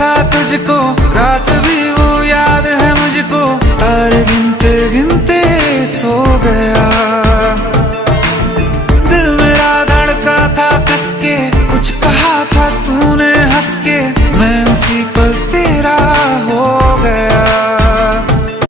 था तुझको, रात भी वो याद है मुझको, तारे गिनते गिनते सो गया।